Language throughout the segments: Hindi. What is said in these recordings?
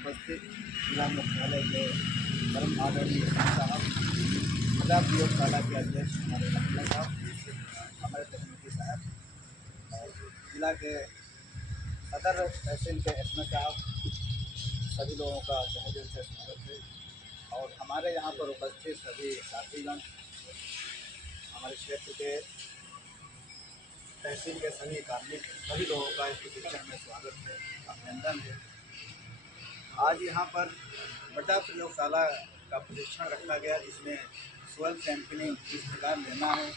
उपस्थित जिला मुख्यालय के परम आदरणीय साहब, जिला प्रयोगशाला के अध्यक्ष हमारे लखनऊ साहब, हमारे तकनीकी साहब, और जिला के सदर तहसील के एसएमओ साहब, सभी लोगों का तहे दिल से स्वागत है। और हमारे यहाँ पर उपस्थित सभी साथीगण, हमारे क्षेत्र के तहसील के सभी कार्मिक, सभी लोगों का इस प्रशिक्षण में स्वागत है, अभिनंदन है। आज यहाँ पर बड़ा प्रयोगशाला का प्रशिक्षण रखा गया, जिसमें सोयल सैंपलिंग किस प्रकार लेना है,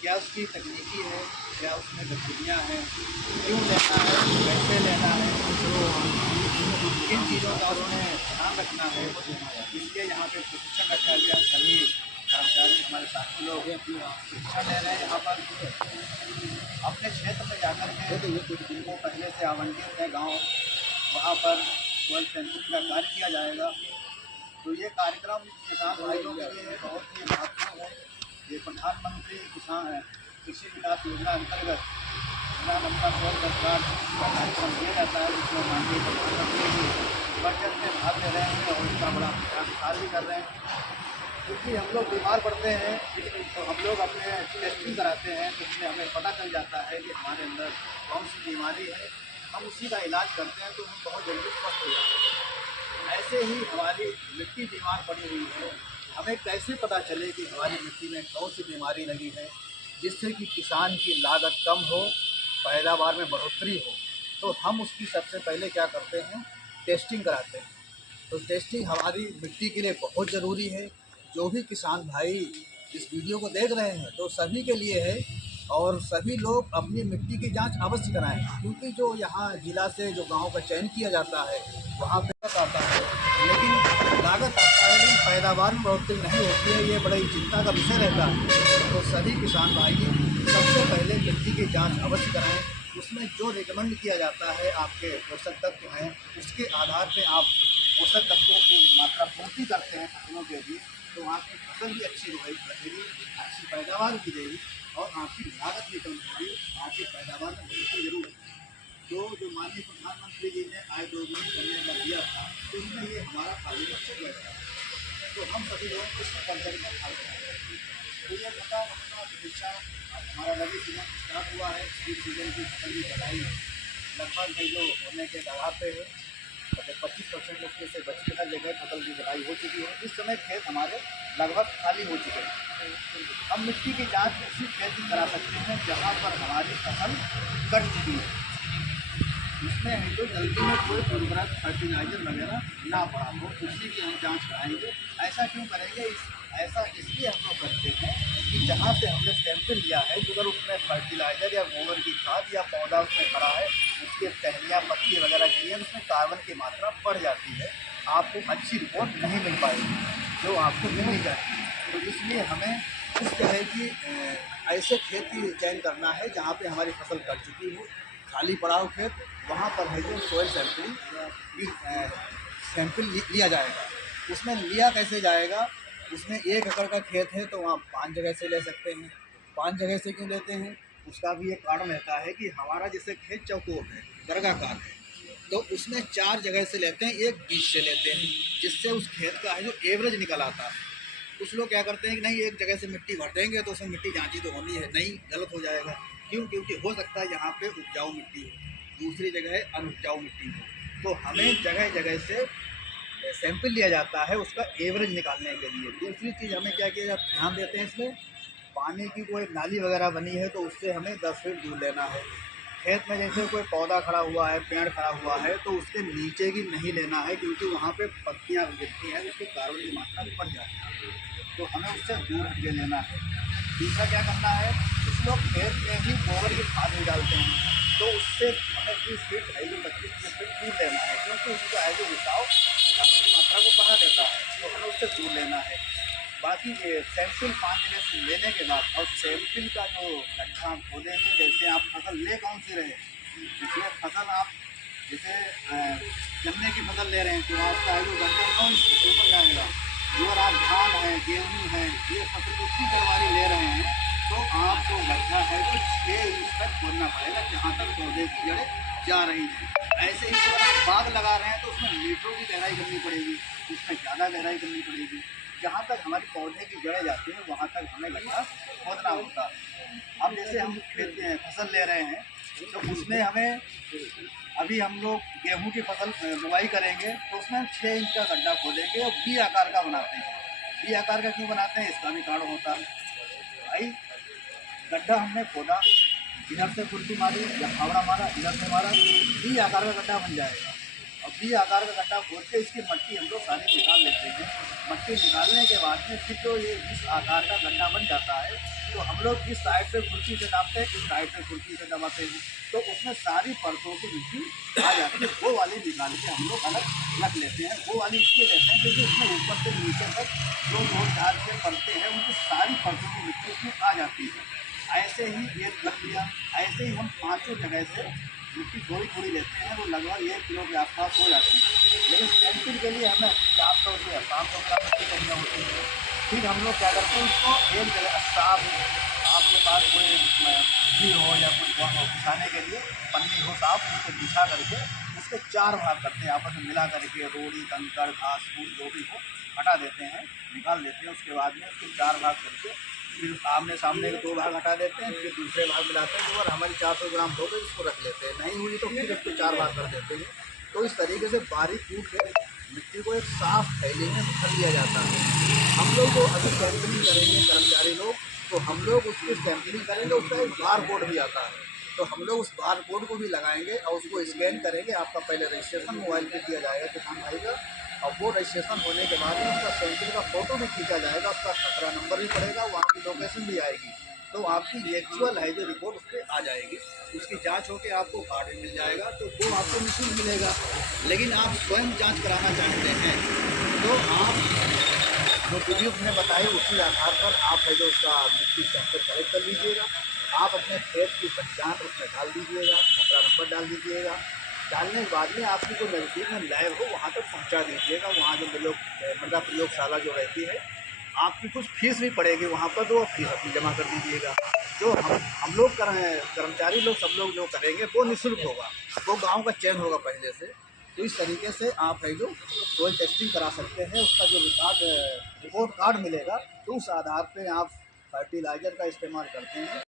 क्या उसकी तकनीकी है, क्या उसमें गतिविधियाँ हैं, क्यों लेना है, कैसे लेना है, किन चीज़ों का उन्हें ध्यान रखना है, इसलिए यहाँ पे प्रशिक्षण रखा गया। सभी कर्मचारी हमारे साथी लोग शिक्षा ले रहे हैं। यहाँ पर अपने क्षेत्र में जाकर के जिनको पहले से आवंटित है गांव, वहाँ पर सोयल सैंपलिंग का कार्य किया जाएगा। तो ये कार्यक्रम किसान भाइयों के लिए बहुत ही महत्वपूर्ण है। ये प्रधानमंत्री किसान कृषि विकास योजना अंतर्गत नंबर 16 सरकार का कार्यक्रम दिया जाता है, जिसमें माननीय प्रधानमंत्री जी बजट में भाग ले रहे हैं और इसका बड़ा प्रचार भी कर रहे हैं। क्योंकि हम लोग बीमार पड़ते हैं तो हम लोग अपने टेस्टिंग कराते हैं, तो उसमें हमें पता चल जाता है कि हमारे अंदर कौन सी बीमारी है, हम उसी का इलाज करते हैं तो हम बहुत जल्दी स्वस्थ हो जाते हैं। ऐसे ही हमारी मिट्टी बीमार पड़ी हुई है, हमें कैसे पता चले कि हमारी मिट्टी में कौन सी बीमारी लगी है, जिससे कि किसान की लागत कम हो, पैदावार में बढ़ोतरी हो। तो हम उसकी सबसे पहले क्या करते हैं, टेस्टिंग कराते हैं। तो टेस्टिंग हमारी मिट्टी के लिए बहुत ज़रूरी है। जो भी किसान भाई इस वीडियो को देख रहे हैं तो सभी के लिए है, और सभी लोग अपनी मिट्टी की जांच अवश्य कराएं, क्योंकि जो यहाँ जिला से जो गांव का चयन किया जाता है वहाँ पे आता है, लेकिन लागत आता है, लेकिन पैदावार में बढ़ोतरी नहीं होती है। ये बड़ी चिंता का विषय रहता है। तो सभी किसान भाई सबसे पहले मिट्टी की जाँच अवश्य कराएँ। उसमें जो रिकमेंड किया जाता है, आपके पोषक तत्व हैं, उसके आधार पर आप पोषक तत्वों की मात्रा पूर्ति करते हैं फसलों के लिए, तो आपकी फसल भी अच्छी रहेगी, अच्छी पैदावार भी देगी और आपकी लागत भी कम होगी, आपकी पैदावार में बढ़ोतरी जरूर है। तो जो माननीय प्रधानमंत्री जी ने आय दोगुनी करने का दिया था, तो उसमें ये हमारा खाली लक्ष्य गया। तो हम सभी लोगों को इसको कर करके खाली करें। तो ये पता शिक्षा हमारा रबी सीजन स्टार्ट हुआ है। इस सीजन की फसल की कटाई लगभग जो होने के आधार पे है, 25% उसमें से बची हर जगह फसल की कटाई हो चुकी है। इस समय खेत हमारे लगभग खाली हो चुके हैं। हम मिट्टी की जांच उसी खेत में करा सकते हैं जहां पर हमारी फसल कट चुकी है, इसमें है तो जल्दी में कोई उर्वरक फर्टिलाइजर वगैरह ना पड़ा हो, उसी की हम जांच कराएंगे। ऐसा क्यों करेंगे, ऐसा इसलिए हम लोग करते हैं कि जहाँ से हमने सैंपल लिया है, अगर उसमें फर्टिलाइजर या गोबर की खाद या पौधा उसमें खड़ा है, उसके टहनियाँ पत्ती वगैरह गिरी है, उसमें कार्बन की मात्रा बढ़ जाती है, आपको अच्छी रिपोर्ट नहीं मिल पाएगी जो आपको मिलनी चाहिए। तो इसलिए हमें इस तरह की ऐसे खेत की चयन करना है जहाँ पे हमारी फसल कट चुकी हो, खाली पड़ा हो खेत, वहाँ पर है जो सोयल सैंपल लिया जाएगा। उसमें लिया कैसे जाएगा, उसमें 1 एकड़ का खेत है तो वहाँ 5 जगह से ले सकते हैं। 5 जगह से क्यों लेते हैं, उसका भी एक कारण रहता है कि हमारा जैसे खेत चौकोर है, वर्गाकार है, तो उसमें 4 जगह से लेते हैं, एक बीच से लेते हैं, जिससे उस खेत का है जो एवरेज निकल आता है। कुछ लोग क्या करते हैं कि नहीं, एक जगह से मिट्टी भर देंगे तो उसमें मिट्टी जांची तो होनी है, नहीं, गलत हो जाएगा। क्यों, क्योंकि हो सकता है यहाँ पे उपजाऊ मिट्टी हो, दूसरी जगह अनुपजाऊ मिट्टी हो। तो हमें जगह जगह से सैंपल लिया जाता है उसका एवरेज निकालने के लिए। दूसरी चीज़ हमें क्या किया जाता, ध्यान देते हैं इसमें, पानी की कोई नाली वगैरह बनी है तो उससे हमें 10 फीट दूर लेना है। खेत में जैसे कोई पौधा खड़ा हुआ है, पेड़ खड़ा हुआ है, तो उसके नीचे की नहीं लेना है, क्योंकि वहाँ पे पत्तियाँ गिरती हैं, उसकी कार्बन की मात्रा बढ़ जाती है, तो हमें उससे दूर हटके लेना है। दूसरा क्या करना है, कुछ लोग खेत में ही गोबर की खाद भी डालते हैं, तो उससे हमें 20 फीट 25 फीट दूर लेना है, क्योंकि उसका है जो रिसाव कार्बन की मात्रा को बढ़ा देता है, तो हमें उससे दूर लेना है। बाकी ये सैंपल 5 जगह से लेने के बाद, और सैंपल का जो गड्ढा हम खोदेंगे, जैसे आप फसल ले कौन सी रहे, इसमें फसल आप जैसे गन्ने की फसल ले रहे हैं तो आपका है जो गड्ढा कौन ऊपर जाएगा, अगर आप धान है, गेहूँ है, ये फसल उसकी जड़वारी ले रहे हैं, तो आपको गड्ढा है जो 6 इंच तक खोदना पड़ेगा, जहाँ तक पौधे की जड़ें जा रही हैं। ऐसे ही अगर आप बाग लगा रहे हैं तो उसमें मीटरों की गहराई करनी पड़ेगी, उसमें ज़्यादा गहराई करनी पड़ेगी। जहाँ तक हमारी पौधे की जड़ें जाती हैं वहाँ तक हमें गड्ढा खोदना होता है। अब जैसे हम खेत में फसल ले रहे हैं तो उसमें हमें, अभी हम लोग गेहूं की फसल बुआई करेंगे तो उसमें हम 6 इंच का गड्ढा खोदेंगे और वी आकार का बनाते हैं। वी आकार का क्यों बनाते हैं, इसका भी कारण होता है। भाई गड्ढा हमने खोदा, इधर से खुरपी मारी या फावड़ा मारा, इधर से मारा, वी आकार का गड्ढा बन जाएगा। और वी आकार का गड्ढा खोद के इसकी मट्टी हम लोग सारी निकाल लेते हैं। मट्टी निकालने के बाद में फिर जो ये इस आकार का गड्ढा बन जाता है तो हम लोग इस साइड से खुरपी से दाबते हैं, इस साइड से खुरपी से दबाते हैं, तो उसमें सारी परतों की मिट्टी आ जाती है। वो वाली निकाल के हम लोग अलग रख लेते हैं। वो वाली इसलिए लेते हैं क्योंकि उसमें ऊपर से नीचे तक जो 2-4 से परतें हैं उनकी सारी परतों की मिट्टी उसमें आ जाती है। ऐसे ही ये प्रक्रिया, ऐसे ही हम 5 जगह से मिट्टी थोड़ी थोड़ी लेते हैं, वो लगभग 1 किलो के आसपास हो जाती है। लेकिन सैंपल के लिए हमें 400 से 500 ग्राम मिट्टी चाहिए होती है। फिर हम लोग क्या करते हैं, उसको एक जगह साफ, आपके पास कोई भी हो या कुछ बिछाने के लिए पन्नी हो साफ, उसको बिछा करके उसके 4 भाग करते हैं, आपस में मिला करके रोड़ी कंकड़ घास फूस जो भी हो हटा देते हैं, निकाल देते हैं। उसके बाद में उसके 4 भाग करके फिर आमने सामने के 2 भाग हटा देते हैं, फिर दूसरे भाग मिलाते हैं। और हमारी 400 ग्राम हो गई, इसको रख लेते हैं। नहीं हुई तो फिर इसको 4 भाग कर देते हैं। तो इस तरीके से बारीक कूट के मिट्टी को एक साफ थैली में भर लिया जाता है। हम लोग जो अभी सैंपलिंग करेंगे कर्मचारी लोग, तो हम लोग उसकी सैंपलिंग करेंगे, उसका एक बार कोड भी आता है, तो हम लोग उस बार कोड को भी लगाएंगे और उसको स्कैन करेंगे। आपका पहले रजिस्ट्रेशन मोबाइल पे किया जाएगा किसान भाई का, और वो रजिस्ट्रेशन होने के बाद में उसका सैंपल का फ़ोटो भी खींचा जाएगा, उसका खतरा नंबर भी पड़ेगा, वहाँ की लोकेशन भी आएगी, तो आपकी एक्चुअल है जो रिपोर्ट उस पर आ जाएगी। उसकी जांच होकर आपको कार्ड भी मिल जाएगा, तो वो आपको निःशुल्क मिलेगा। लेकिन आप स्वयं जांच कराना चाहते हैं तो आप जो वीडियो मैंने बताई उसी आधार पर आप है जो उसका मिट्टी सैंपल कलेक्ट कर लीजिएगा। आप अपने खेत की पहचान उसमें डाल दीजिएगा, खतरा नंबर डाल दीजिएगा। डालने के बाद में आपकी जो नज़दीक में लैब हो वहाँ तक पहुँचा दीजिएगा। वहाँ जो मृदा प्रयोगशाला जो रहती है, आपकी कुछ फीस भी पड़ेगी वहाँ पर, तो फीस अपनी जमा कर दीजिएगा। जो हम लोग कर्मचारी लोग सब लोग जो करेंगे वो निःशुल्क होगा, वो गाँव का चयन होगा पहले से। तो इस तरीके से आप है जो सोइल टेस्टिंग करा सकते हैं। उसका जो रिपोर्ट कार्ड मिलेगा तो उस आधार पे आप फर्टिलाइज़र का इस्तेमाल करते हैं।